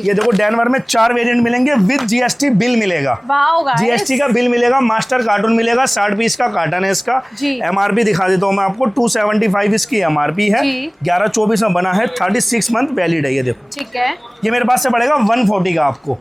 ये देखो डैनवर में 4 वेरिएंट मिलेंगे विद जीएसटी बिल मिलेगा। जीएसटी का बिल मिलेगा, मास्टर कार्टून मिलेगा, 60 पीस का कार्टन है इसका। एमआरपी दिखा देता हूँ मैं आपको, 275 इसकी एमआरपी है। 11-24 में बना है, 36 मंथ वैलिड है। ये देखो ठीक है, ये मेरे पास से पड़ेगा 140 का आपको।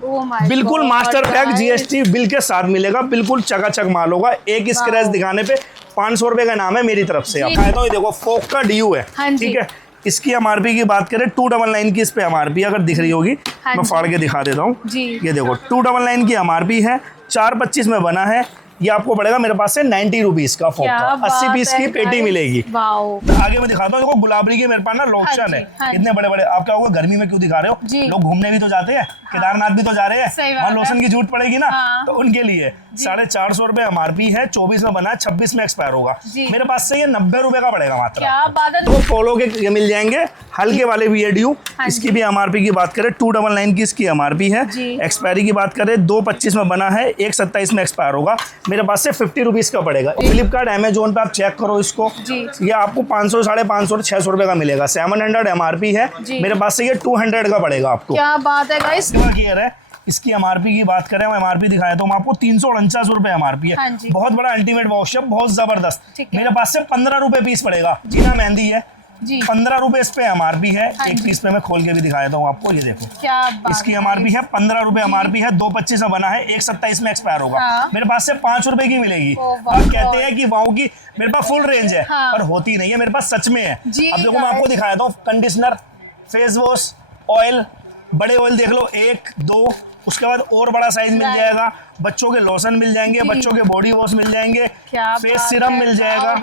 बिल्कुल मास्टर पैक जीएसटी बिल के साथ मिलेगा, बिल्कुल चकाचक माल होगा। एक स्क्रैच दिखाने पे 500 रुपए का नाम है मेरी तरफ से। तो ये देखो फोक का ड्यू है, ठीक है। इसकी एमआरपी की बात करें 299 की इस पे एमआरपी अगर दिख रही होगी, मैं फाड़ के दिखा देता हूँ। ये देखो 299 की एमआरपी है, 425 में बना है। ये आपको पड़ेगा मेरे पास से 90 रुपीज का फोक का, 80 पीस की पेटी मिलेगी। आगे मैं दिखाता हूँ, देखो गुलाबरी के मेरे पास ना लोशन है, इतने बड़े बड़े। आप क्या होगा, गर्मी में क्यों दिखा रहे हो, लोग घूमने भी तो जाते हैं, केदारनाथ भी तो जा रहे हैं, वहाँ लोशन की जरूरत पड़ेगी ना, तो उनके लिए 450 रुपए एमआरपी है। 24 में बना है, 26 में एक्सपायर होगा। मेरे पास से ये 90 रुपए का पड़ेगा मात्र। तो पोलो के मिल जाएंगे, हल्के वाले भी है ड्यू। इसकी भी एमआरपी की बात करें 299 की इसकी एमआरपी है। एक्सपायरी की बात करें 225 में बना है, 127 में एक्सपायर होगा। मेरे पास से 50 रुपीज का पड़ेगा। फ्लिपकार्ट अमेजोन पे आप चेक करो इसको, ये आपको 500, 550, 600 रुपए का मिलेगा। 700 एमआरपी है, मेरे पास से ये 200 का पड़ेगा आपको। क्या बात है गाइस, है। इसकी एमआरपी की बात करें, एमआरपी दिखाया तो आपको 349 रुपए एमआरपी है। बहुत बड़ा अल्टीमेट बॉक्स है, बहुत जबरदस्त। मेरे पास से 15 रुपए पीस पड़ेगा। जीना मेहंदी है, 15 रुपए इस पे एमआरपी है। एक पीस पे मैं खोल के भी दिखा देता हूँ आपको। ये देखो क्या इसकी एमआरपी है, 15 रुपए एमआरपी है। 225 में बना है, 127 में एक्सपायर होगा। मेरे पास से 5 रुपए की मिलेगी। आप कहते हैं कि वाओ की मेरे पास फुल रेंज है, पर होती नहीं है, मेरे पास सच में है। अब देखो मैं आपको दिखा देता हूँ, कंडीशनर, फेस वॉश, ऑयल, बड़े ऑयल देख लो, 1, 2, उसके बाद और बड़ा साइज मिल जाएगा। बच्चों के लोशन मिल जाएंगे, बच्चों के बॉडी वॉश मिल जाएंगे, फेस सिरम मिल जाएगा,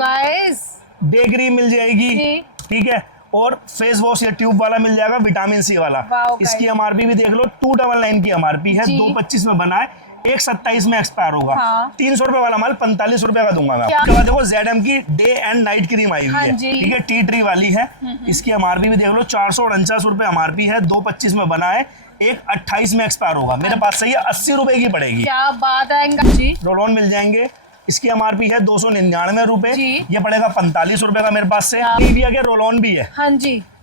डे क्रीम मिल जाएगी, ठीक है, और फेस वॉश या ट्यूब वाला मिल जाएगा, विटामिन सी वाला। इसकी एमआरपी भी देख लो, 299 की एमआरपी है। 225 में बना है, 127 में एक्सपायर होगा। 300 रुपए वाला माल 45 रुपए का दूंगा मैं। उसके बाद देखो ZM की डे एंड नाइट क्रीम आई हुई है, ठीक है, टी ट्री वाली है। इसकी एमआरपी भी देख लो, 449 रुपए एमआरपी है। 225 में बना है, 128 में एक्सपायर होगा। मेरे पास से ये 80 रुपए की पड़ेगी। क्या बात है जी। रोल ऑन मिल जाएंगे, इसकी एमआरपी है 299 रुपए, ये पड़ेगा 45 रुपए का मेरे पास से। निविया के रोल ऑन भी है,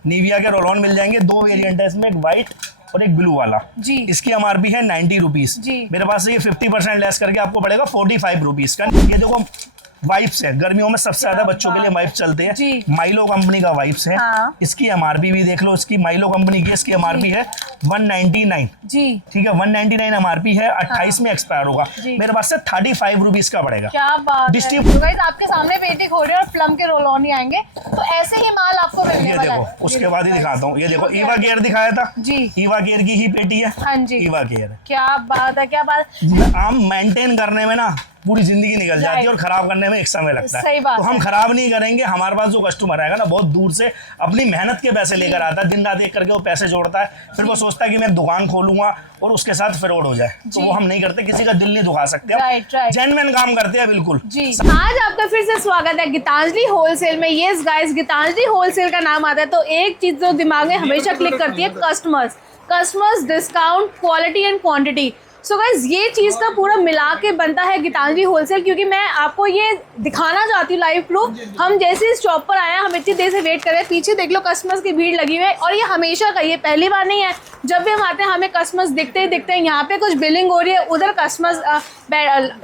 निविया के रोल ऑन मिल जाएंगे। 2 वेरिएंट है इसमें, एक व्हाइट और एक ब्लू वाला। इसकी एमआरपी है 90 रुपीज। मेरे पास से ये 50% लेस करके आपको पड़ेगा 45 रुपीज का। ये देखो वाइप्स है, गर्मियों में सबसे ज्यादा बच्चों के लिए वाइप्स चलते हैं। माइलो कंपनी का वाइप्स है। इसकी एमआरपी भी देख लो, इसकी माइलो कंपनी की, इसकी एमआरपी है 199, ठीक है, 199 एमआरपी है। 28 में एक्सपायर होगा। मेरे पास से 35 रुपीज का पड़ेगा। क्या बात है, आपके सामने पेटी खोल रहे हैं और प्लम के रोल ऑन ही आएंगे, तो ऐसे ही माल आपको मिलने वाला है। उसके बाद ही दिखाता हूँ, ये देखो ईवा केयर दिखाया था, ईवा केयर की ही पेटी है। ईवा केयर, क्या बात है, क्या बात। आम मेंटेन करने में ना पूरी जिंदगी निकल जाती है और खराब करने में एक समय लगता है। तो हम खराब नहीं करेंगे। हमारे पास जो कस्टमर आएगा ना, बहुत दूर से अपनी मेहनत के पैसे लेकर आता है, दिन रात एक करके वो पैसे जोड़ता है, फिर वो सोचता है कि मैं दुकान खोलूंगा और उसके साथ फ्रॉड हो जाए, तो वो हम नहीं करते, किसी का दिल नहीं दुखा सकते, जेन्युइन काम करते हैं बिल्कुल। आज आपका फिर से स्वागत है गीतांजलि होलसेल में। यस गाइस, गीतांजलि होलसेल का नाम आता है तो एक चीज जो दिमाग में हमेशा क्लिक करती है, customers, discount, quality and quantity. So guys, ये चीज़ का पूरा मिला के बनता है गीतांजलि होलसेल, क्योंकि मैं आपको ये दिखाना चाहती हूँ लाइव प्रूफ। हम जैसे इस शॉप पर आए हैं, हम इतनी देर से वेट कर रहे हैं, पीछे देख लो कस्टमर्स की भीड़ लगी हुई है, और ये हमेशा का, ये पहली बार नहीं है। जब भी हम आते हैं हमें कस्टमर्स दिखते हैं। यहाँ पे कुछ बिलिंग हो रही है, उधर कस्टमर्स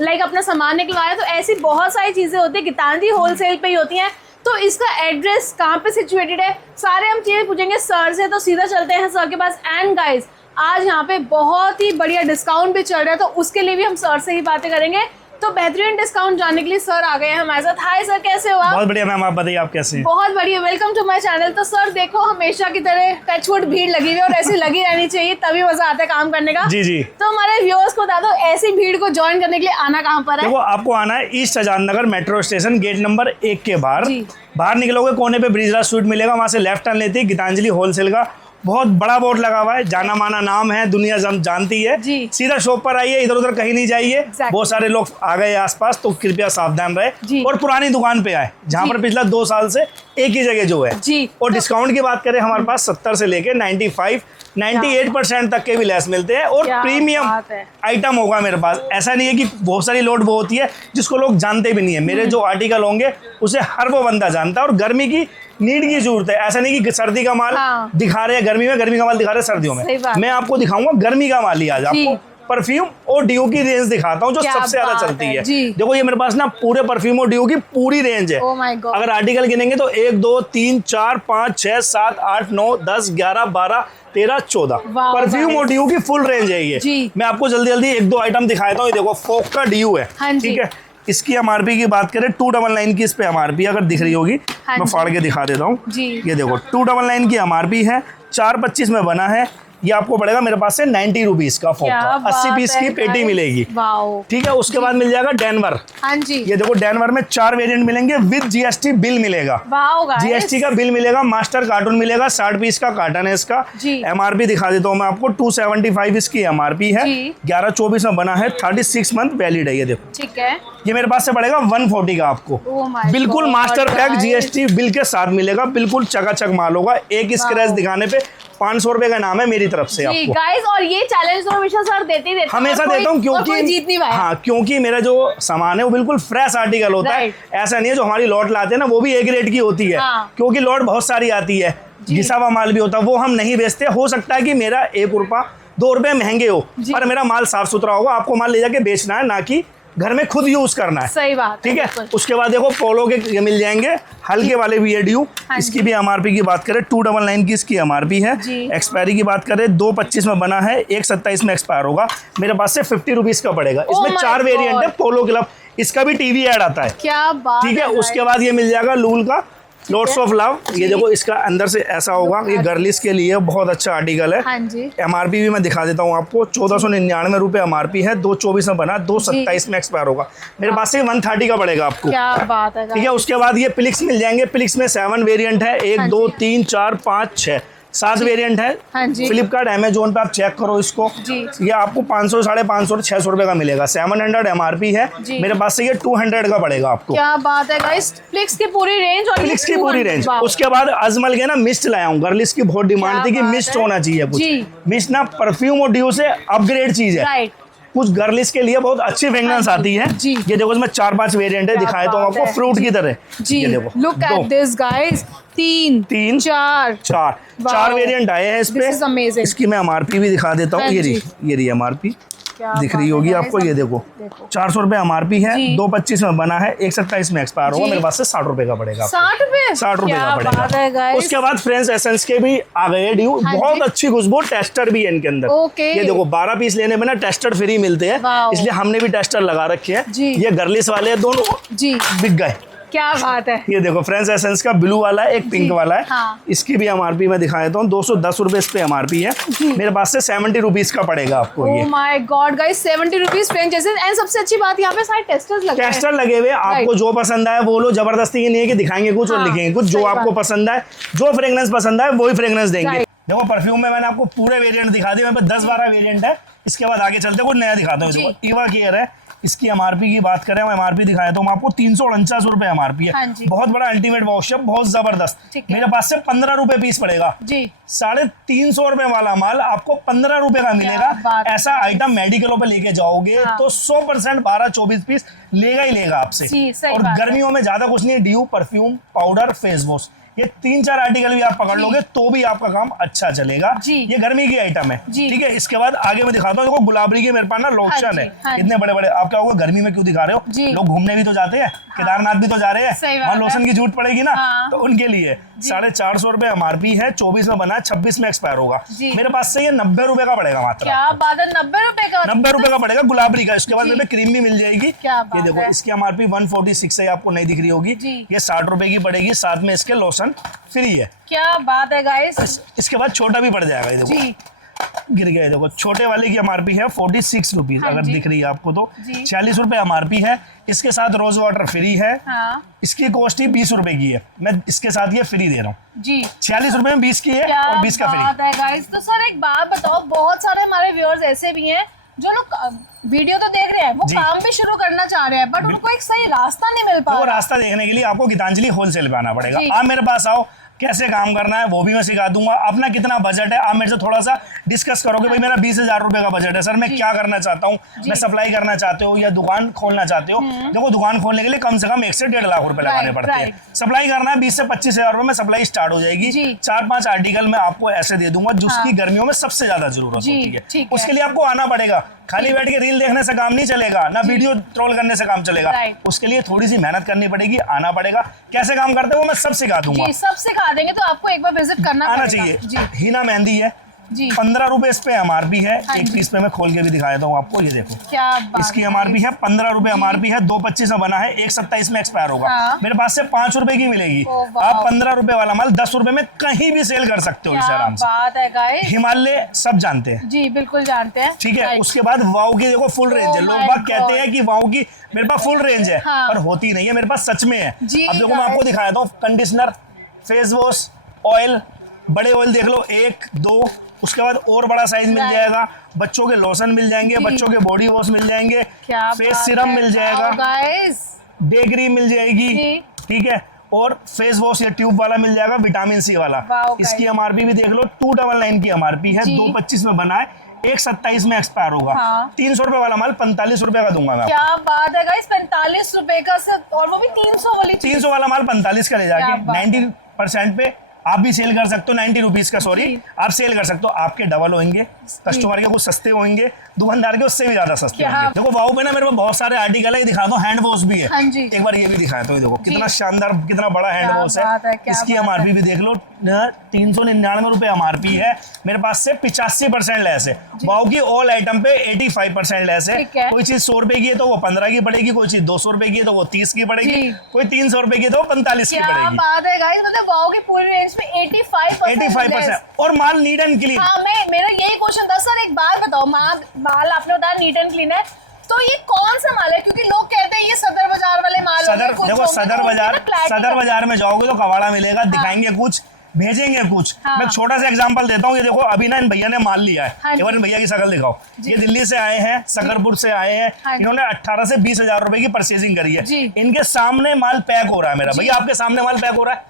लाइक अपना सामान निकलवा रहे हैं, तो ऐसी बहुत सारी चीज़ें होती है गीतांजलि होलसेल पर ही होती हैं। तो इसका एड्रेस कहाँ पे सिचुएटेड है, सारे हम चीज़ें पूछेंगे सर से, तो सीधा चलते हैं सर के पास। एंड गाइस, आज यहाँ पे बहुत ही बढ़िया डिस्काउंट भी चल रहा है, तो उसके लिए भी हम सर से ही बातें करेंगे। तो बेहतरीन डिस्काउंट जानने के लिए सर आ गए हैं हमारे साथ। हाय सर, कैसे हो आप? बहुत बढ़िया मैम, आप बताइए आप कैसे हैं? बहुत बढ़िया, वेलकम टू माय चैनल। तो सर देखो, हमेशा की तरह टचवुड भीड़ लगी हुई है और ऐसी लगी रहनी चाहिए, तभी मजा आता है काम करने का। जी। तो हमारे व्यूअर्स को बता दो, ऐसी भीड़ को ज्वाइन करने के लिए आना कहाँ पर है? देखो, आपको आना है east Azad Nagar metro station, gate number 1 के बाहर निकलोगे, कोने पे ब्रिजराज स्वीट मिलेगा, वहां से लेफ्ट टर्न लेते ही गीतांजलि होलसेल का बहुत बड़ा बोर्ड लगा हुआ है, जाना माना नाम है, दुनिया जानती है। सीधा शॉप पर आइए, इधर उधर कहीं नहीं जाइए। बहुत सारे लोग आ गए आसपास, तो कृपया सावधान रहे और पुरानी दुकान पे आए, जहाँ पर पिछला 2 साल से एक ही जगह जो है। और डिस्काउंट की बात करें, हमारे पास 70 से लेके 95, 98% तक के भी लेस मिलते हैं, और प्रीमियम आइटम होगा मेरे पास। ऐसा नहीं है कि बहुत सारी लोड वो होती है जिसको लोग जानते भी नहीं है। मेरे जो आर्टिकल होंगे उसे हर वो बंदा जानता है, और गर्मी की नीड की जरूरत है। ऐसा नहीं कि सर्दी का माल दिखा रहे हैं गर्मी में, गर्मी का माल दिखा रहे हैं सर्दियों में। मैं आपको दिखाऊंगा गर्मी का माल ही आज आपको परफ्यूम और डियो की रेंज दिखाता हूँ जो सबसे ज्यादा चलती है। देखो ये मेरे पास ना पूरे परफ्यूम और डियो की पूरी रेंज है। अगर आर्टिकल गिनेंगे तो 1 2 3 4 5 6 7 8 9 10 11 12 13 14 परफ्यूम और डियो की फुल रेंज है ये। मैं आपको जल्दी जल्दी 1 2 आइटम दिखाता हूँ। देखो फोक का डियो है, ठीक है। इसकी एमआरपी की बात करें 299 की इस पे एमआरपी अगर दिख रही होगी, मैं फाड़ के दिखा देता हूँ। ये देखो 299 की एमआरपी है, 425 में बना है। ये आपको पड़ेगा मेरे पास से 90 रुपीज का फोक का, 80 पीस की पेटी मिलेगी, ठीक है। उसके बाद मिल जाएगा डेनवर। हाँ जी, ये देखो डेनवर में 4 वेरिएंट मिलेंगे विद जीएसटी बिल मिलेगा। जीएसटी का बिल मिलेगा, मास्टर कार्टून मिलेगा, 60 पीस का कार्टन है इसका। एमआरपी दिखा देता हूँ मैं आपको, 275 इसकी एमआरपी है, 11-24 में बना है, 36 मंथ वैलिड है। ये देखो, ठीक है। ये मेरे पास से पड़ेगा 140 का आपको, बिल्कुल मास्टर पैक जीएसटी बिल के साथ मिलेगा, बिल्कुल चकाचक माल होगा। एक स्क्रैच दिखाने पे 500 रुपए का नाम है मेरी तरफ से आपको। गाइस, और ये चैलेंज तो हमेशा सर देते ही रहते हैं, हमेशा देता हूँ क्योंकि जीत नहीं पाया। हाँ, क्योंकि मेरा जो सामान है वो बिल्कुल फ्रेश आर्टिकल होता है। ऐसा नहीं है जो हमारी लॉट लाते हैं ना वो भी एक रेट की होती है, क्योंकि लॉट बहुत सारी आती है, घिसा हुआ माल भी होता है, वो हम नहीं बेचते। हो सकता है कि मेरा 1 रुपया 2 रुपए महंगे हो, पर मेरा माल साफ सुथरा होगा। आपको माल ले जाके बेचना है, ना कि घर में खुद यूज करना है। सही बात, ठीक है। उसके बाद देखो पोलो के मिल जाएंगे हल्के वाले भी है ड्यू। इसकी भी एमआरपी की बात करें 299 की इसकी एमआरपी है। एक्सपायरी की बात करें 2/25 में बना है, 1/27 में एक्सपायर होगा। मेरे पास से 50 रुपीज का पड़ेगा। इसमें 4 वेरिएंट है पोलो क्लब, इसका भी टीवी ऐड आता है। क्या बात, ठीक है। उसके बाद ये मिल जाएगा लूल का लॉट्स ऑफ लव। ये देखो इसका अंदर से ऐसा होगा, ये गर्लिश के लिए बहुत अच्छा आर्टिकल है। एमआरपी भी मैं दिखा देता हूँ आपको, 1499 रुपए एमआरपी है, 2/24 में बना, 2/27 में एक्सपायर होगा। मेरे पास से 130 का पड़ेगा आपको। क्या बात है। ठीक है। उसके बाद ये प्लिक्स मिल जाएंगे। प्लिक्स में 7 वेरिएंट है, 1 2 3 4 5 6 7 वेरिएंट है। फ्लिपकार्ट अमेजोन पे आप चेक करो इसको, ये आपको 500 550 600 रुपए का मिलेगा। 700 एमआरपी है, मेरे पास से ये 200 का पड़ेगा आपको। क्या बात है गाइस, फ्लिक्स की पूरी रेंज और फ्लिक्स की पूरी रेंज। उसके बाद अजमल के ना मिस्ट लाया हूँ, गर्लिश की बहुत डिमांड थी कि मिस्ट होना चाहिए कुछ। मिस्ट ना परफ्यूम और डियो से अपग्रेड चीज है, कुछ गर्लिश के लिए बहुत अच्छी फ्रेग्रेंस आती है। ये देखो इसमें 4-5 वेरिएंट है, दिखाए तो आपको फ्रूट की तरह। ये देखो, look at this guys, 3 4 variant आए हैं इस पे। इसकी मैं एमआरपी भी दिखा देता हूँ। ये रही एमआरपी दिख रही होगी आपको। ये देखो 400 रुपए एमआरपी है, 2/25 में बना है, 1/27 में एक्सपायर होगा। मेरे पास से 60 रुपए का पड़ेगा। 60 रुपए का पड़ेगा। उसके बाद फ्रेंड्स एसेंस के भी आ गए ड्यू, बहुत अच्छी खुशबू, टेस्टर भी है इनके अंदर। ये देखो 12 पीस लेने में ना टेस्टर फ्री मिलते हैं, इसलिए हमने भी टेस्टर लगा रखे हैं। ये गर्लिश वाले दोनों बिक गए। क्या बात है। ये देखो फ्रेंड्स एसेंस का ब्लू वाला है, एक पिंक वाला है। इसकी भी एमआरपी मैं दिखा देता हूँ, 210 रुपए इस पे एमआरपी है। मेरे पास से 70 रुपीज का पड़ेगा आपको। ये my God guys, 70 rupees French essence. And सबसे अच्छी बात यहाँ पे सारे टेस्टर लगे हुए। आपको जो पसंद आए वो लो, जबरदस्ती नहीं है कि दिखाएंगे कुछ और लिखेंगे कुछ। जो आपको पसंद आए, जो फ्रेग्रेंस पसंद आए वही फ्रेग्रेंस देंगे। देखो परफ्यूम में मैंने आपको पूरे वेरिएंट दिखा दिए, मेरे पे 10-12 वेरिएंट है। इसके बाद आगे चलते कुछ नया दिखाता हूँ। देखो ईवा केयर है, इसकी एमआरपी की बात करें, एमआरपी दिखाया तो मैं आपको 349 रुपए एमआरपी है। बहुत बड़ा अल्टीमेट वॉश है, बहुत जबरदस्त। मेरे पास से 15 रुपए पीस पड़ेगा। 350 रुपए वाला माल आपको 15 रुपए का मिलेगा। ऐसा आइटम मेडिकलों पे लेके जाओगे तो 100% 12-24 पीस लेगा ही लेगा आपसे। और गर्मियों में ज्यादा कुछ नहीं, due, perfume, powder, face wash, ये 3-4 आर्टिकल भी आप पकड़ लोगे तो भी आपका काम अच्छा चलेगा। ये गर्मी की आइटम है। ठीक है। इसके बाद आगे मैं दिखाता हूँ। देखो गुलाबरी के मेरे पास ना लोशन है, इतने बड़े बड़े। आप क्या होगा गर्मी में क्यों दिखा रहे हो, लोग घूमने भी तो जाते हैं, केदारनाथ भी तो जा रहे हैं, वहाँ लोशन की जरूरत पड़ेगी ना, तो उनके लिए 450 रुपए एमआरपी है, 24 में बना है, 26 में एक्सपायर होगा। मेरे पास से ये 90 रुपए का पड़ेगा मात्र। 90 रुपए का पड़ेगा गुलाबरी का। इसके बाद मेरे क्रीम भी मिल जाएगी। ये देखो इसकी एमआरपी 146 है, आपको नहीं दिख रही होगी। ये 60 रुपए की पड़ेगी, साथ में इसके लोशन फ्री है। क्या बात है गाइस। इसके बाद छोटा भी पड़ जाएगा। ये देखो गिर गए। देखो छोटे वाले की एमआरपी है 46 रुपीज, अगर दिख रही है आपको तो 46 रुपए एमआरपी है। इसके साथ रोज वाटर फ्री है। इसकी कॉस्ट ही 20 रुपए की है, मैं इसके साथ ये फ्री दे रहा हूँ जी। 46 रुपए में 20 की है और 20 का फ्री है गाइस। तो सर एक बात बताओ, बहुत सारे हमारे व्यूअर्स ऐसे भी हैं जो लोग वीडियो तो देख रहे हैं, वो काम भी शुरू करना चाह रहे हैं, बट उनको एक सही रास्ता नहीं मिल पा रहा। वो रास्ता देखने के लिए आपको गीतांजलि होलसेल पे आना पड़ेगा। आप मेरे पास आओ, कैसे काम करना है वो भी मैं सिखा दूंगा। अपना कितना बजट है आप मेरे से थोड़ा सा डिस्कस करोगे, भाई मेरा 20,000 रुपए का बजट है सर, मैं क्या करना चाहता हूँ, मैं सप्लाई करना चाहते हो या दुकान खोलना चाहते हो। देखो दुकान खोलने के लिए कम से कम 1 से 1.5 लाख रुपए लगाने पड़ते हैं। सप्लाई करना है 20 से 25,000 रुपए में सप्लाई स्टार्ट हो जाएगी। 4-5 आर्टिकल मैं आपको ऐसे दे दूंगा जिसकी गर्मियों में सबसे ज्यादा जरूरत होती है। उसके लिए आपको आना पड़ेगा, खाली बैठ के रील देखने से काम नहीं चलेगा, ना वीडियो ट्रोल करने से काम चलेगा। उसके लिए थोड़ी सी मेहनत करनी पड़ेगी, आना पड़ेगा। कैसे काम करते हैं वो मैं सब सिखा दूंगा, सब सिखा देंगे। तो आपको एक बार विजिट करना आना चाहिए। हीना मेहंदी है, 15 रुपए इस पे एमआरपी है। एक पीस पे मैं खोल के भी दिखा देता हूँ आपको, ये देखो क्या इसकी एमआरपी है 15 रुपए एमआरपी है। 2.25 में बना है, 1.27 में एक्सपायर होगा। मेरे पास से 5 रुपए की मिलेगी। आप 15 रुपए वाला माल 10 रुपए में कहीं भी सेल कर सकते हो इसे आराम से। बात है गाइस, हिमालय सब जानते हैं जी, बिल्कुल जानते हैं। ठीक है। उसके बाद वाव की देखो फुल रेंज है। लोग बात कहते हैं कि वाव की मेरे पास फुल रेंज है, पर होती नहीं है, मेरे पास सच में है। अब देखो मैं आपको दिखाया था कंडीशनर, फेस वॉश, ऑयल, बड़े ऑयल देख लो 1 2, उसके बाद और बड़ा साइज मिल जाएगा। बच्चों के लोशन मिल जाएंगे, बच्चों के बॉडी वॉश मिल जाएंगे, फेस सीरम मिल जाएगा, डे क्रीम मिल जाएगी, ठीक है। और फेस वॉश या ट्यूब वाला मिल जाएगा, विटामिन सी वाला। इसकी एमआरपी भी देख लो 299 की एमआरपी है। 2.25 में बना है, 1.27 में एक्सपायर होगा। 300 रुपए वाला माल 45 रुपए का दूंगा मैं। क्या बात है गाइस, 45 रुपए का सिर्फ, और वो भी 300 वाला माल 45 का ले जाके 90% पे आप भी सेल कर सकते हो। 90 रुपीज का, सॉरी, आप सेल कर सकते हो। आपके डबल होंगे, कस्टमर के कुछ सस्ते होंगे, दुकानदार के उससे भी ज्यादा सस्ते होंगे। देखो वाव पे ना मेरे पास बहुत सारे आर्टिकल है, दिखाता हूँ। हैंड वॉश भी है, एक बार ये भी दिखाता हूँ। देखो कितना शानदार, कितना बड़ा हैंड वॉश है। इसकी एमआरपी भी देख लो, 399 रुपए एमआरपी है। मेरे पास से 85% लेस है। वाव की ऑल आइटम पे 85% लेस है। कोई चीज 100 रुपए की है तो वो 15 की पड़ेगी, कोई चीज 200 रुपए की है तो वो 30 की पड़ेगी, कोई 300 रुपए की है तो 45 की पड़ेगी। बात है गाइस, मतलब वाव की पूरी रेंज में 85% और माल नीट एंड क्लीन। हाँ, मेरा यही क्वेश्चन था सर, एक बात बताओ, माल आपने बताया नीट एंड क्लीन है, तो ये कौन सा माल है? क्योंकि लोग कहते हैं ये सदर बाजार वाले माल। देखो सदर बाजार में जाओगे तो कबाड़ा मिलेगा, दिखाएंगे कुछ, भेजेंगे कुछ। मैं छोटा सा एग्जांपल देता हूँ। ये देखो अभी ना इन भैया ने माल लिया है, एक बार इन भैया की शक्ल दिखाओ। ये दिल्ली से आए हैं, सकरपुर से आए हैं। इन्होंने 18 से 20,000 रुपए की परचेजिंग करी है। इनके सामने माल पैक हो रहा है मेरा। भैया आपके सामने माल पैक हो रहा है,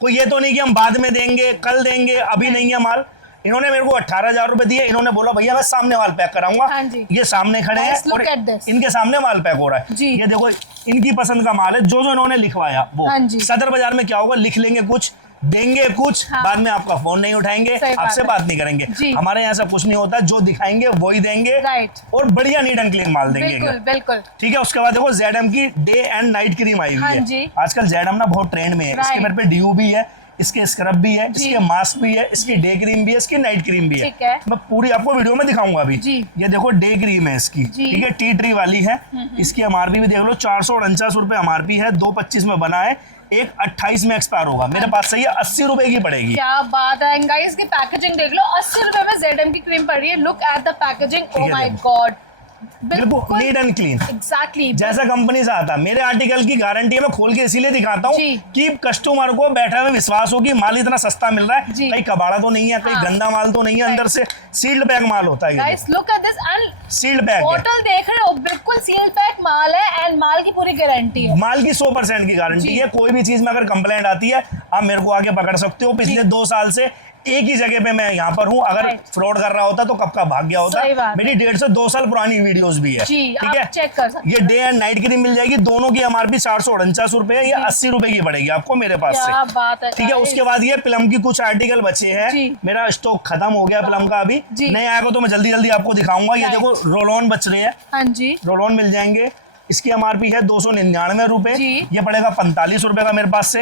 कोई ये तो नहीं कि हम बाद में देंगे, कल देंगे, अभी नहीं है माल। इन्होंने मेरे को 18,000 रुपए दिए। इन्होंने बोला भैया मैं सामने माल पैक कराऊंगा। ये सामने खड़े हैं और इनके सामने माल पैक हो रहा है। ये देखो इनकी पसंद का माल है, जो इन्होंने लिखवाया वो। सदर बाजार में क्या होगा, लिख लेंगे कुछ, देंगे कुछ, बाद में आपका फोन नहीं उठाएंगे, आपसे बात नहीं करेंगे। हमारे यहाँ ऐसा कुछ नहीं होता, जो दिखाएंगे वही देंगे और बढ़िया नीट एंड क्लीन माल देंगे। बिल्कुल ठीक है। उसके बाद देखो जेडएम की डे एंड नाइट क्रीम आई हुई है। आजकल जेडएम ना बहुत ट्रेंड में है। इसके मेरे पे डीयू भी है, इसके स्क्रब भी है, इसके मास्क भी है, इसकी डे क्रीम भी है, इसकी नाइट क्रीम भी है। मैं पूरी आपको वीडियो में दिखाऊंगा अभी। ये देखो डे क्रीम है इसकी, ठीक है, टी ट्री वाली है। इसकी एमआरपी भी देख लो, 449 रुपए एमआरपी है। 2.25 में बना है, 1.28 में एक्सपायर होगा। मेरे पास से ये 80 रुपए की पड़ेगी। क्या बात है गाइस, की पैकेजिंग देख लो, 80 रुपए में जेडएम की क्रीम पड़ रही है। Look at the packaging, oh my God, बिल्कुल नीट एंड क्लीन, एग्जैक्टली जैसा कंपनी से आता। मेरे आर्टिकल की गारंटी है, मैं खोल के इसीलिए दिखाता हूँ कि कस्टमर को बैठे हुए विश्वास हो कि माल इतना सस्ता मिल रहा है, कहीं कबाड़ा तो नहीं है, कहीं गंदा माल तो नहीं है, अंदर से सील्ड पैक माल होता है। Guys look at this, and sealed pack bottle देख रहे हो, बिल्कुल सील्ड पैक माल है एंड माल की पूरी गारंटी है। माल की 100% की गारंटी है। कोई भी चीज में अगर कंप्लेंट आती है आप मेरे को आगे पकड़ सकते हो। पिछले 2 साल से एक ही जगह पे मैं यहाँ पर हूँ। अगर फ्रॉड कर रहा होता तो कब का भाग गया होता। मेरी 1.5 से 2 साल पुरानी वीडियोस भी है, ठीक है, चेक कर सकते। ये डे एंड नाइट क्रीम मिल जाएगी। दोनों की एमआरपी 449 रुपए है, ये 80 रुपए की पड़ेगी आपको मेरे पास से, ठीक है। उसके बाद ये प्लम की कुछ आर्टिकल बचे हैं, मेरा स्टॉक खत्म हो गया प्लम का, अभी नहीं आएगा तो मैं जल्दी जल्दी आपको दिखाऊंगा। ये देखो रोल ऑन बच रहे हैं, रोल ऑन मिल जाएंगे। इसकी एमआरपी है 299 रुपए, ये पड़ेगा 45 रुपए का मेरे पास से।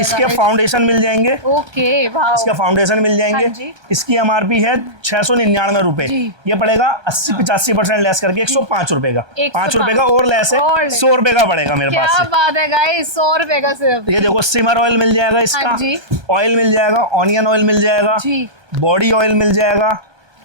इसके फाउंडेशन मिल जाएंगे, इसके फाउंडेशन मिल जाएंगे। इसकी एमआरपी है 699 रुपए, ये पड़ेगा 80-85% लेस करके 105 रुपए का। 5 रुपए का और लेस है, 100 रुपए का पड़ेगा मेरे पास। क्या बात है गाइस, 100 रुपए का सिर्फ। ये देखो सिमर ऑयल मिल जाएगा, इसका ऑयल मिल जाएगा, ऑनियन ऑयल मिल जाएगा, बॉडी ऑयल मिल जाएगा।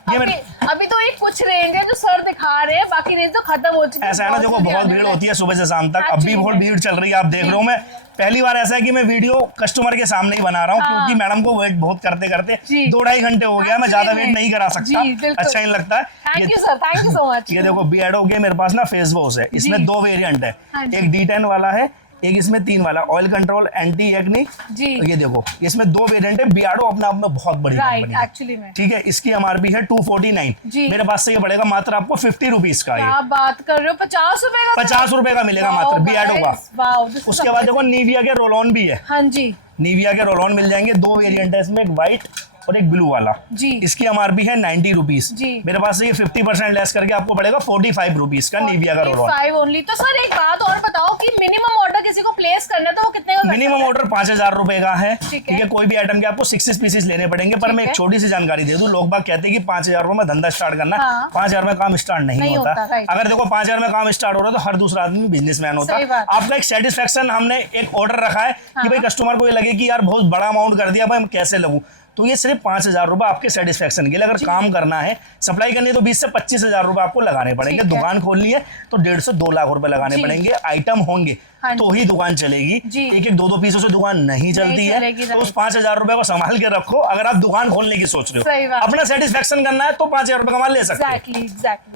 अभी तो एक कुछ रेंज है जो सर दिखा रहे हैं, बाकी रेंज तो खत्म हो चुकी है। ऐसा है ना, देखो बहुत भीड़ होती है सुबह से शाम तक, अब भी बहुत भीड़ चल रही है। आप देख रहे हो, मैं पहली बार ऐसा है कि मैं वीडियो कस्टमर के सामने ही बना रहा हूँ, क्योंकि मैडम को वेट बहुत करते करते 2-2.5 घंटे हो गया। मैं ज्यादा वेट नहीं करा सकता, अच्छा नहीं लगता है। Thank you sir, thank you so much. ये देखो बियर्डो के मेरे पास ना फेस वॉश है, इसमें 2 वेरिएंट है, एक D10 वाला है, एक इसमें 3 वाला ऑयल कंट्रोल एंटी एक्नी जी। ये देखो इसमें 2 वेरिएंट है। बियाडो अपने आप में बहुत बड़ी कंपनी है एक्चुअली में, ठीक है। इसकी एमआरपी है 249, मेरे पास से ये पड़ेगा मात्र आपको 50 रुपीज का। क्या बात कर रहे हो, 50 रुपए का, 50 रुपए का मिलेगा मात्र बियाडो का। उसके बाद देखो निविया के रोल ऑन भी है। हाँ जी, निविया के रोल ऑन मिल जाएंगे, 2 वेरिएंट है इसमें, एक व्हाइट और एक ब्लू वाला जी। इसकी एमआरपी है 90 रुपीज, मेरे पास से ये 50% लेस करके आपको पड़ेगा 45 रुपीज का निविया का रोल ऑन। 45 ओनली। तो सर एक बात और बताओ कि मिनिमम ऑर्डर किसी को प्लेस करना है तो वो कितने का? मिनिमम ऑर्डर 5000 रुपए का है, ठीक है। कोई भी आइटम के आपको 6 पीसेस लेने पड़ेंगे। पर मैं एक छोटी सी जानकारी दे दूं, लोग बाग कहते हैं कि 5000 रुपए में धंधा स्टार्ट करना है। 5000 में काम स्टार्ट नहीं होता। अगर देखो 5000 में काम स्टार्ट हो रहा है तो हर दूसरा आदमी बिजनेसमैन होता है। आपका एक सेटिस्फेक्शन, हमने एक ऑर्डर रखा है कि भाई कस्टमर को ये लगे कि यार बहुत बड़ा अमाउंट कर दिया, भाई हम कैसे लगूं, तो ये सिर्फ 5000 रुपए आपके सेटिस्फेक्शन के लिए। अगर काम करना है, सप्लाई करनी है तो 20 से 25 रुपए आपको लगाने पड़ेंगे। दुकान खोलनी है तो 1.5 से 2 लाख रुपए लगाने पड़ेंगे। आइटम होंगे तो ही दुकान चलेगी। एक एक 2 पीसों से दुकान नहीं चलती है। तो उस 5000 रुपए को संभाल के रखो। अगर आप दुकान खोलने की सोच रहे हो, अपना सेटिस्फेक्शन करना है तो 5000 रुपए का माल ले सकते हैं,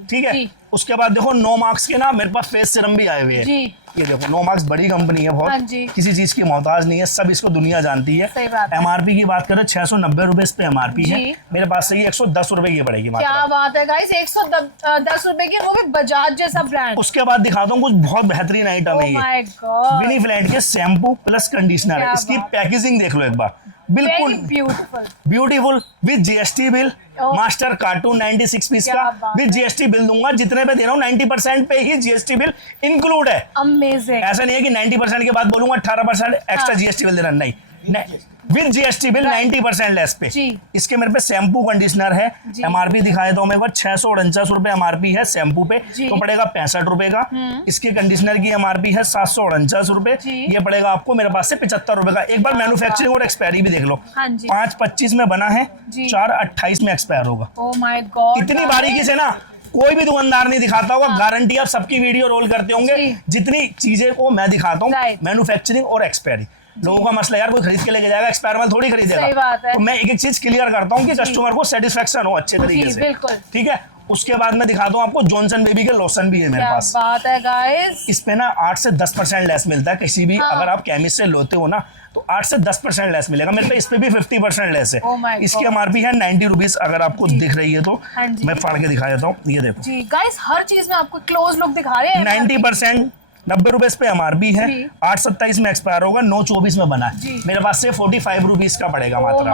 ठीक है। उसके बाद देखो नो मार्क्स के ना मेरे पास फेस सीरम भी आए हुए हैं। ये देखो नो मार्क्स बड़ी कंपनी है बहुत, किसी चीज की मोहताज नहीं है, सब इसको दुनिया जानती है। एमआरपी की बात करें 690 रुपए इस पे एमआरपी है, मेरे पास से ये 110 रुपए की पड़ेगी। क्या बात है गाइस, 110 रुपए की, वो भी बजाज जैसा ब्रांड। उसके बाद दिखाता हूँ कुछ बहुत बेहतरीन आइटम है ये, विनी फ्लैट के शैम्पू प्लस कंडीशनर है। इसकी पैकेजिंग देख लो एक बार, बिल्कुल beautiful with GST bill, master carton 96 पीस का विद जीएसटी बिल दूंगा। जितने पे दे रहा हूँ 90% पे ही जीएसटी बिल इंक्लूड है। अमेजिंग। ऐसा नहीं है कि 90% के बाद बोलूंगा 18% एक्स्ट्रा जीएसटी बिल देना, नहीं, विद जीएसटी बिल 90% लेस पे। इसके मेरे पे शैम्पू कंडीशनर है। एमआरपी दिखाए तो मेरे को 649 रुपए एमआरपी है शैम्पू पे, तो पड़ेगा 65 रुपए का। इसके कंडीशनर की एमआरपी है 749 रुपए, ये पड़ेगा आपको मेरे पास से 75 रुपए का। एक बार मैन्युफैक्चरिंग और एक्सपायरी भी देख लो, 5/25 में बना है, 4/28 में एक्सपायर होगा। ओह माय गॉड, इतनी बारीकी से ना कोई भी दुकानदार नहीं दिखाता होगा। गारंटी आप सबकी वीडियो रोल करते होंगे, जितनी चीजें को मैं दिखाता हूँ मैन्युफैक्चरिंग और एक्सपायरी। लोगों का मसला यार कोई खरीद के लेके जाएगा, एक्सपायर माल थोड़ी खरीदेगा। तो मैं एक एक चीज क्लियर करता हूँ कि कस्टमर को सेटिस्फेक्शन हो अच्छे तरीके से, ठीक है। उसके बाद मैं दिखाता हूँ आपको जॉनसन बेबी के लोशन भी है मेरे पास। बात है गाइस, इस पे ना 8 से 10% लेस मिलता है किसी भी, अगर आप केमिस्ट से लेते हो ना तो 8 से 10% लेस मिलेगा। मेरे पे इस पे भी 50% लेस है। इसकी एमआरपी है 90 रुपीज, अगर आपको दिख रही है तो मैं फाड़ के दिखा देता हूँ। ये देखो जी गाइस, हर चीज में आपको क्लोज लुक दिखा रहे हैं। 90% 90 रुपए पे एमआरपी है, 8/27 में एक्सपायर होगा, 9/24 में बना है। मेरे पास से 45 रुपीज का पड़ेगा मात्र।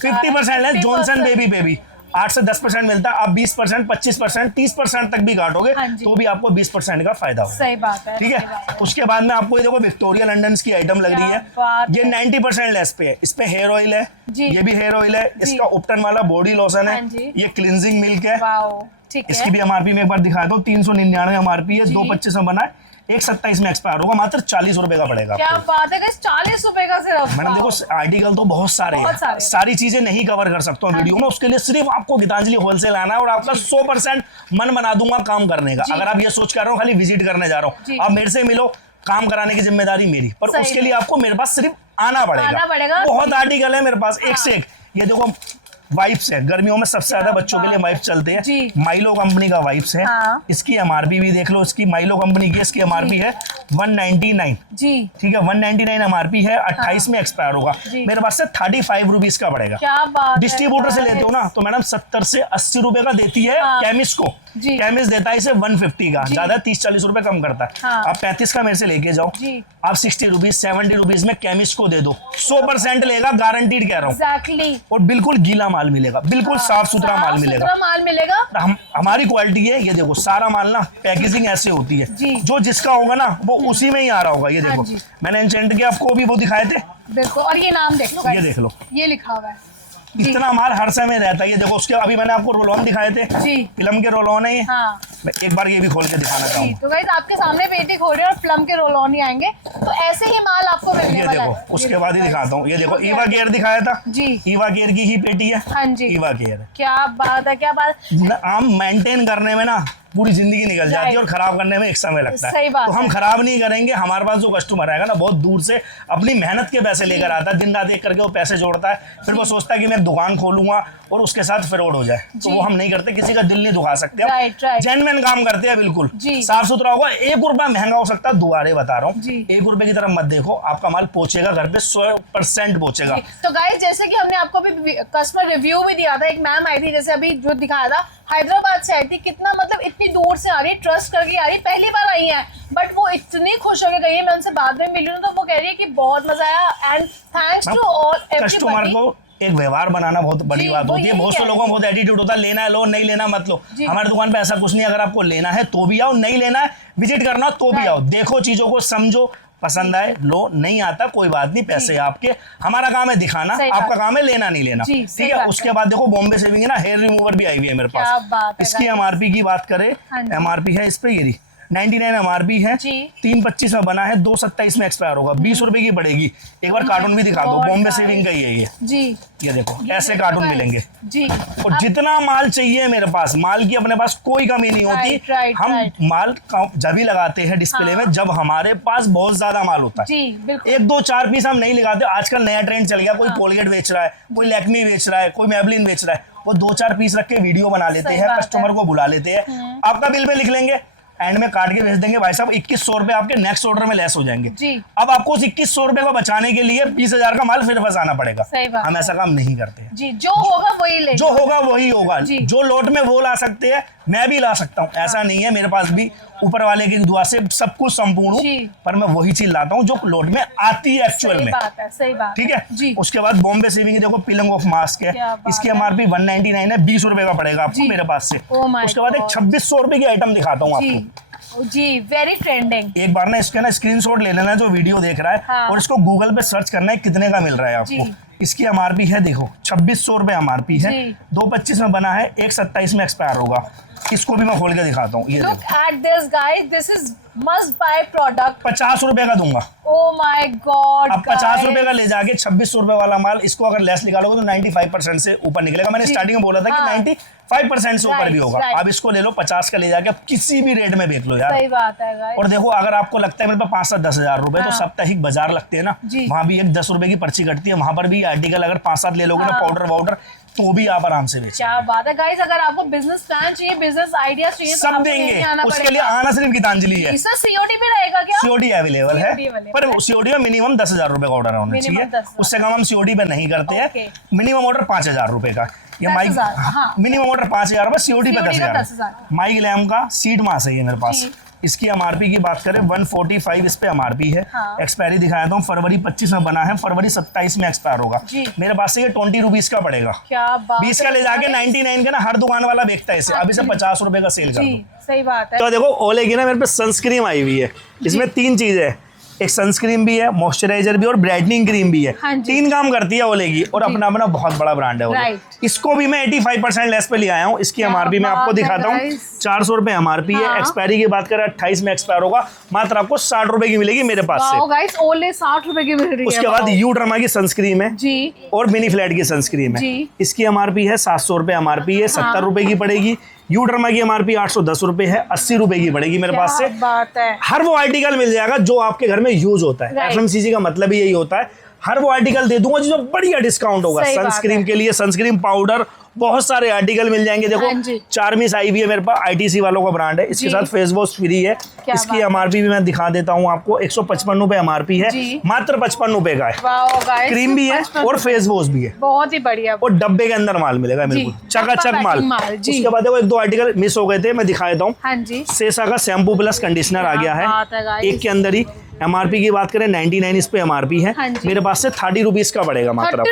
50% है जॉनसन बेबी पे भी 8 से 10% मिलता है। आप 20%, 25%, 30% तक भी काटोगे तो भी आपको 20% का फायदा होगा। सही बात है, ठीक है। उसके बाद में आपको ये देखो विक्टोरिया लंदन की आइटम लग रही है, ये 90% लेस पे है। इस पे हेयर ऑयल है, ये भी हेयर ऑयल है। इसका उपटन वाला बॉडी लोशन है, ये क्लिनजिंग मिल्क है। इसकी भी एमआरपी में एक बार दिखाया तो 399 एमआरपी है, 2/25 में बना है, 1/27 में एक्सपायर होगा, मात्र 40 रुपए का पड़ेगा। क्या बात है गाइस, 40 रुपए का सिर्फ। मैडम देखो आर्टिकल तो बहुत सारे हैं, सारी चीजें नहीं कवर कर सकता हूँ वीडियो में। उसके लिए सिर्फ आपको गीतांजलि होलसेल आना है और आपका 100% मन बना दूंगा काम करने का। अगर आप ये सोच कर रहे हो खाली विजिट करने जा रहा हूँ, आप मेरे से मिलो, काम कराने की जिम्मेदारी मेरी, पर उसके लिए आपको मेरे पास सिर्फ आना पड़ेगा। बहुत आर्टिकल है मेरे पास, एक से एक। ये देखो वाइप्स है, गर्मियों में सबसे ज्यादा बच्चों के लिए वाइप्स चलते हैं, माइलो कंपनी का वाइप्स है। इसकी एमआरपी भी देख लो, इसकी माइलो कंपनी की इसकी एमआरपी है 199 जी, ठीक है। 199 एमआरपी है, 28 में एक्सपायर होगा, मेरे पास से 35 रुपीज का पड़ेगा। क्या बात, डिस्ट्रीब्यूटर से लेते हो ना तो मैडम 70 से 80 रुपए का देती है केमिस्ट को, केमिस्ट देता है इसे 150 का, ज्यादा 30-40 रुपए कम करता है। आप 35 का मेरे से लेके जाओ, आप 60 रुपीज 70 रुपीज में केमिस्ट को दे दो, 100% लेगा, गारंटीड कह रहा हूँ। और बिल्कुल गीला माल मिलेगा, बिल्कुल साफ सुथरा माल मिलेगा। हमारी क्वालिटी है, ये देखो सारा माल ना पैकेजिंग ऐसे होती है, जो जिसका होगा ना वो उसी में ही आ रहा होगा। ये देखो मैंने एंचेंट के आपको भी वो दिखाए थे, देखो, और ये नाम देख लो, ये देख लो, ये लिखा हुआ है। इतना माल हर समय रहता है। ये देखो उसके अभी मैंने आपको रोल ऑन दिखाए थे, फिल्म के रोल ऑन है ये। मैं एक बार ये भी खोल के दिखाना चाहूँगा। तो गाइस आपके सामने पेटी खोल रहे हैं और प्लम के रोल ऑन ही आएंगे, तो ऐसे ही माल आपको मिलने वाला है। देखो उसके बाद ही दिखाता हूँ, ये देखो ईवा केयर दिखाया था जी, ईवा केयर की ही पेटी है। हाँ जी, ईवा केयर। क्या बात है, क्या बात। हम मेंटेन करने में ना पूरी जिंदगी निकल जाती है और खराब करने में एक समय लगता है। तो हम खराब नहीं करेंगे। हमारे पास जो कस्टमर आएगा ना बहुत दूर से अपनी मेहनत के पैसे लेकर आता है, दिन रात एक करके वो पैसे जोड़ता है, फिर वो सोचता है कि मैं दुकान खोलूंगा और उसके साथ फ्रॉड हो जाए, तो वो हम नहीं करते, किसी का दिल नहीं दुखा सकते। जेन्युइन काम करते हैं, बिल्कुल साफ सुथरा होगा। 1 रुपया महंगा हो सकता है, दोबारा बता रहा हूँ, 1 रुपए की तरफ मत देखो, आपका माल पहुंचेगा घर पे 100% पहुंचेगा। तो गाइस जैसे कि हमने आपको भी कस्टमर रिव्यू भी दिया था, एक मैम आई थी जैसे अभी जो दिखाया था, हैदराबाद से आई थी, कितना मतलब इतनी दूर से आ रही है, ट्रस्ट करके आ रही है, पहली बार आई है, बट वो इतनी खुश होकर गई है। मैं उनसे बाद में मिली हूँ तो वो कह रही है कि बहुत मजा आया and thanks to all customer को एक व्यवहार बनाना बहुत बड़ी बात होती है। बहुत से लोगों को बहुत एटीट्यूड होता है, लेना है लो, नहीं लेना मत लो। हमारी दुकान पे ऐसा कुछ नहीं है, अगर आपको लेना है तो भी आओ, नहीं लेना है विजिट करना तो भी आओ, देखो चीजों को, समझो, पसंद आए लो, नहीं आता कोई बात नहीं, पैसे आपके, हमारा काम है दिखाना, आपका काम है लेना नहीं लेना, ठीक है। उसके बाद देखो बॉम्बे सेविंग है ना, हेयर रिमूवर भी आई हुई है मेरे पास। इसकी एमआरपी की बात करें, एमआरपी है इस पे ये 99 एमआरपी है, 325 में बना है, 227 में एक्सपायर होगा, 20 रुपए की पड़ेगी। एक बार कार्टून भी दिखा दो, बॉम्बे सेविंग का ही है ये देखो ऐसे कार्टून मिलेंगे जी। और जितना माल चाहिए मेरे पास, माल की अपने पास कोई कमी नहीं होती। हम माल जब ही लगाते हैं डिस्प्ले में जब हमारे पास बहुत ज्यादा माल होता है। 1 2 4 पीस हम नहीं लगाते। आजकल नया ट्रेंड चल गया, कोई कोलगेट बेच रहा है, कोई लैक्मी बेच रहा है, कोई मैबलिन बेच रहा है, वो 2 4 पीस रख के वीडियो बना लेते हैं, कस्टमर को बुला लेते हैं, आपका बिल पे लिख लेंगे, एंड में काट के भेज देंगे, भाई साहब 2100 रुपए आपके नेक्स्ट ऑर्डर में लेस हो जाएंगे जी। अब आपको उस 2100 रुपए को बचाने के लिए 20,000 का माल फिर फंसाना पड़ेगा। हम ऐसा काम नहीं करते जी, जो होगा वही ले, जो होगा वही होगा, जो लोट में वो ला सकते हैं मैं भी ला सकता हूँ, ऐसा नहीं है। मेरे पास भी ऊपर वाले की दुआ से सब कुछ संपूर्ण हूँ, पर मैं वही चीज लाता हूँ जो लोट में आती है एक्चुअल में, सही बात, ठीक है। उसके बाद बॉम्बे सेविंग देखो, पिलिंग ऑफ मास्क है, इसकी एमआरपी 199 है, 20 रुपए का पड़ेगा आपको मेरे पास से। उसके बाद एक 2600 रुपए की आइटम दिखाता हूँ आपको जी, वेरी ट्रेंडिंग। एक बार ना इसके ना स्क्रीनशॉट ले लेना जो वीडियो देख रहा है, और इसको गूगल पे सर्च करना है कितने का मिल रहा है आपको। इसकी एमआरपी है देखो 2600 रुपए एमआरपी है, 225 में बना है, 127 में एक्सपायर होगा। इसको भी मैं खोल के दिखाता हूँ, ये look at this guys, this is must by product. 50 रुपए का दूंगा। ओह माय गॉड, अब 50 रुपए का ले जाके 2600 रुपए वाला माल, इसको अगर लेस निकालोगे तो 95% से ऊपर निकलेगा। मैंने स्टार्टिंग में बोला था कि 95% से ऊपर भी होगा। अब इसको ले लो 50 का ले जाके किसी भी रेट में बेच लो यार, सही बात है गाइस। और देखो अगर आपको लगता है मेरे पास 5 7 10 हजार रुपए, तो साप्ताहिक बाजार लगते हैं ना, वहां भी एक 10 रुपए की पर्ची कटती है, वहां पर भी आर्टिकल अगर 5 7 ले लोगे ना, पाउडर वाउडर, तो भी आप आराम से बेच। क्या बात है गाइस, अगर आपको बिजनेस प्लान चाहिए, बिजनेस आइडिया चाहिए, सब देंगे। उसके लिए आना सिर्फ गीतांजलि है। इसका सीओडी भी रहेगा क्या? सीओडी अवेलेबल है, पर सीओडी में मिनिमम 10,000 रुपए का ऑर्डर होना चाहिए, उससे कम हम सीओडी पे नहीं करते हैं। मिनिमम ऑर्डर 5,000 रुपए का, ये माइक मिनिमम ऑर्डर 5,000 रुपए, सीओडी पे 10,000। माइक लैम्प का सीड मास है ये मेरे पास। इसकी एमआरपी की बात करें 145 इस पे एमआरपी है। एक्सपायरी दिखाया था, फरवरी 25 में बना है, फरवरी 27 में एक्सपायर होगा। मेरे पास से ये 20 रुपीज का पड़ेगा। 20 का ले जाके 99 का ना हर दुकान वाला बेचता है इसे, अभी से 50 रुपए का सेल कर दो। सही बात है। तो देखो ओले की ना मेरे पे सनस्क्रीन आई हुई है, इसमें 3 चीजें है, एक सनस्क्रीन भी है, मॉइस्चराइजर भी और ब्राइटनिंग क्रीम भी है। 3 काम करती है ओले की, और अपना अपना बहुत बड़ा ब्रांड है ओले। इसको भी मैं 85% लेस पे ले आया हूँ। इसकी एमआरपी मैं आपको दिखाता हूँ, 400 रुपए एमआरपी है। एक्सपायरी की बात करें 28 में एक्सपायर होगा, मात्र आपको 60 रुपए की मिलेगी मेरे पास से। गाइस ओले 60 रुपए की मिल रही है। उसके बाद यू ड्रामा की सनस्क्रीन है जी, और मिनी फ्लैट की सनस्क्रीन है। इसकी एमआरपी है 700 रुपए एमआरपी है, 70 रुपए की पड़ेगी। यू ड्रामा की एमआरपी 810 रुपए है, 80 रुपए की पड़ेगी मेरे पास से। बात है। हर वो आर्टिकल मिल जाएगा जो आपके घर में यूज होता है। एफएमसीजी का मतलब ही यही होता है, हर वो आर्टिकल दे दूंगा जिसमें बढ़िया डिस्काउंट होगा। सनस्क्रीन के लिए सनस्क्रीन पाउडर, बहुत सारे आर्टिकल मिल जाएंगे। देखो चार्मिस आई भी है मेरे पास, आईटीसी वालों का ब्रांड है। इसके साथ फेस वॉश फ्री है। इसकी एमआरपी भी मैं दिखा देता हूँ आपको, 155 रुपए एमआरपी है, मात्र 55 रुपए का है। क्रीम भी है और फेस वॉश भी है, बहुत ही बढ़िया। और डब्बे के अंदर माल मिलेगा बिल्कुल चकाचक माल। उसके बाद देखो 1 2 आर्टिकल मिस हो गए थे, मैं दिखा देता हूँ। सेसा का शैम्पू प्लस कंडीशनर आ गया है एक के अंदर ही। एमआरपी की बात करें 99 इस पे एमआरपी है, मेरे पास से 30 रुपीज का पड़ेगा, मात्र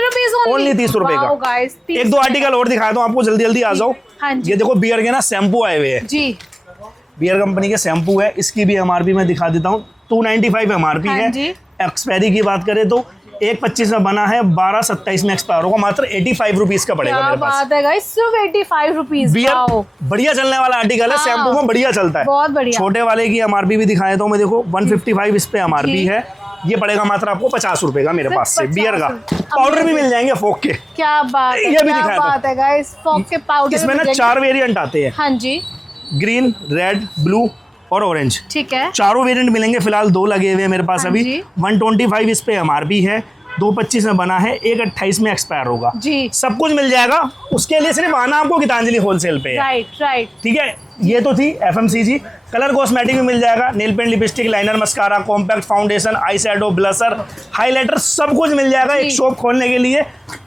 ओनली 30 रुपए का। 1 2 आर्टिकल और दिखाता हूँ आपको, जल्दी जल्दी आ जाओ। ये देखो बियर के ना शैम्पू आए हुए हैं जी, बियर कंपनी के शैम्पू है। इसकी भी एमआरपी मैं दिखा देता हूँ, 295 एमआरपी है। एक्सपायरी की बात करें तो 1/25 में बना है, 12/27 में एक्सपायर होगा, मात्र 85 रुपीज का पड़ेगा मेरे पास। सिर्फ 85 रुपीज। बढ़िया चलने वाला आर्टिकल है, शैम्पू में बढ़िया चलता है, बहुत बढ़िया। छोटे वाले की एमआरपी भी दिखाया तो मैं देखो 155 इस पे एमआरपी है, ये पड़ेगा मात्र आपको 50 रुपए का मेरे पास से। बियर का पाउडर भी मिल जाएंगे फोक के। क्या बात है, ये भी दिखाया था। फोक के पाउडर इसमें ना 4 वेरिएंट आते हैं। हाँ जी, ग्रीन, रेड, ब्लू और ऑरेंज, ठीक है। चारों वेरिएंट मिलेंगे। फिलहाल 2 लगे हुए हैं मेरे पास अभी। 125 इस पे MRP है, 225 में बना है, 128 में एक्सपायर होगा जी। सब कुछ मिल जाएगा। उसके लिए सिर्फ आना आपको गीतांजलि होलसेल पे है। राइट। ठीक है, ये तो थी FMCG। कलर कॉस्मेटिक में मिल जाएगा, nail paint, lipstick, liner, mascara, compact foundation, eye shadow, blusher, highlighter, सब कुछ मिल जाएगा। एक शॉप खोलने के लिए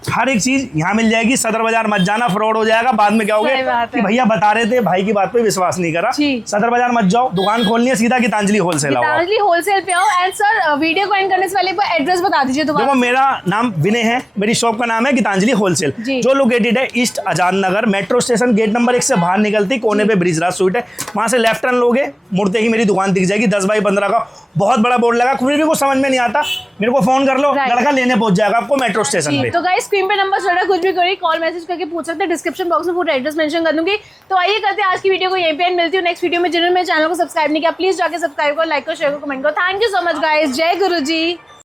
हर एक चीज यहाँ मिल जाएगी। सदर बाजार मत जाना, फ्रॉड हो जाएगा। बाद में क्या होगे कि भैया बता रहे थे, भाई की बात पे विश्वास नहीं करा। सदर बाजार मत जाओ, दुकान खोलनी है, सीधा गीतांजलि होलसेल आओ। गीतांजलि होलसेल पे आओ। एंड सर, वीडियो को एंड करने से पहले एक बार एड्रेस बता दीजिए दोबारा। देखो, मेरा नाम विनय है, मेरी शॉप का नाम है गीतांजलि होलसेल, जो लोकेटेड है east Azad Nagar, metro station gate number 1 से बाहर निकलती कोने पे ब्रिजराज स्वीट है, वहां से लेफ्ट टर्न लोगे, मुड़ते ही मेरी दुकान दिख जाएगी। 10 बाई 15 का बहुत बड़ा बोर्ड लगा। फिर भी कुछ समझ में नहीं आता, मेरे को फोन कर लो, लड़का लेने पहुंच जाएगा आपको मेट्रो स्टेशन पे। तो गाइस, स्क्रीन पे नंबर चल रहा है, कुछ भी करिए, कॉल मैसेज करके पूछ सकते हैं। डिस्क्रिप्शन बॉक्स में पूरा एड्रेस मेंशन कर दूंगी। तो आइए करते हैं आज की वीडियो को यहीं पे एंड। मिलती हूँ नेक्स्ट वीडियो में। जिन्होंने मेरे चैनल को सब्सक्राइब नहीं किया, प्लीज जाके सब्सक्राइब करो, लाइक करो, शेयर करो, कमेंट करो। Thank you so much guys. जय गुरु जी।